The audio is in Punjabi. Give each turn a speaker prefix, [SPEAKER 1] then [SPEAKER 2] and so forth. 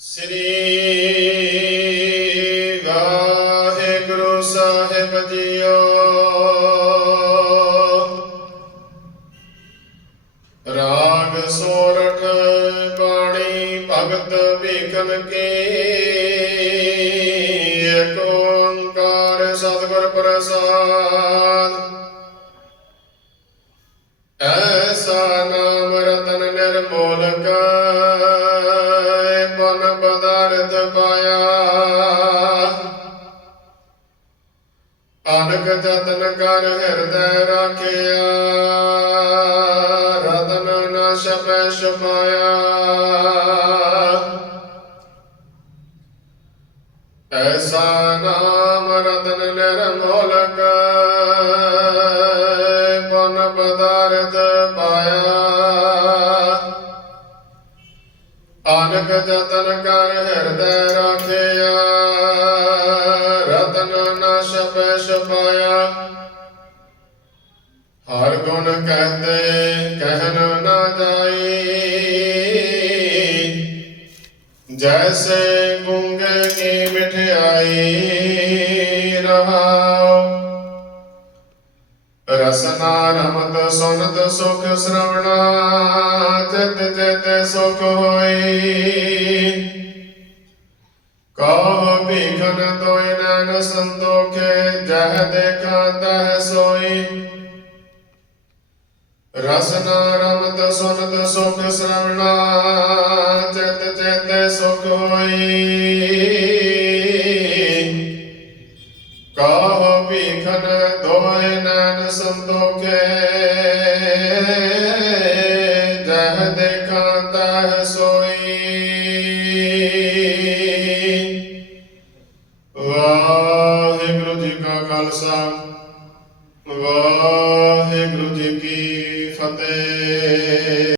[SPEAKER 1] ਸ੍ਰੀ ਵਾਹਿਗੁਰੂ ਸਾਹਿਬ ਜੀਓ। ਰਾਗ ਸੋਰਠ ਭਗਤ ਵੇਖਨ ਕੇ ਓੰਕਾਰ ਸਤਿਗੁਰ ਪ੍ਰਸਾਦ। ਐਸਾ ਨਾਮ ਰਤਨ ਨਿਰਮੋਲਕਾ ਮਨ ਪਦਾਰਥ ਪਾਇਆ। ਅਨਕ ਜਤਨ ਕਰ ਹਿਰਦੈ ਰਾਖਿਆ। ਰਤਨ ਨਾ ਸਭੈ ਸਮਾਇਆ ਐਸਾ ਨਾਮ ਰਤਨ ਨਿਰਮੋਲਕ ਮਨ ਪਦਾਰਥ ਪਾਇਆ। ਆਨਕ ਜਤਨ ਕਰ ਹਿਰਦੈ ਰਾਖਿਆ, ਰਤਨ ਨਾ ਛਪੈ ਛਪਾਇਆ ਹਰ ਗੁਣ ਕਹਤੇ ਕਹਿਨ ਨਾ ਜਾਈ। ਜੈਸੇ ਗੁੰਗੇ ਕੀ ਮਠਿਆਈ ਰਹਾਉ ਰਸਨਾ ਰਮਤ ਸੁਨਤ ਸੁਖ ਸ੍ਰਵਣਾ ਚਿਤ ਚਿਤ ਸੁਖ ਹੋਈ ਕਹ ਭੀਖਨ ਤੋਇ ਨੈਨ ਸੰਤੋਖੇ ਜਹ ਦੇਖਾ ਤਹ ਸੋਈ ਰਸਨਾ ਰਮਤ ਸੁਨਤ ਸੁਖ ਸ਼ਰਵਣਾ ਚਿਤ ਚਿਤ ਸੁਖ ਹੋਈ ਭੀਖਨ ਦੋਇ ਨੈਨ ਸੰਤੋਖੇ। ਜਹ ਦੇਖਾ ਤਹ ਸੋਈ। ਵਾਹਿਗੁਰੂ ਜੀ ਕਾ ਖਾਲਸਾ, ਵਾਹਿਗੁਰੂ ਜੀ ਕੀ ਫਤਿਹ।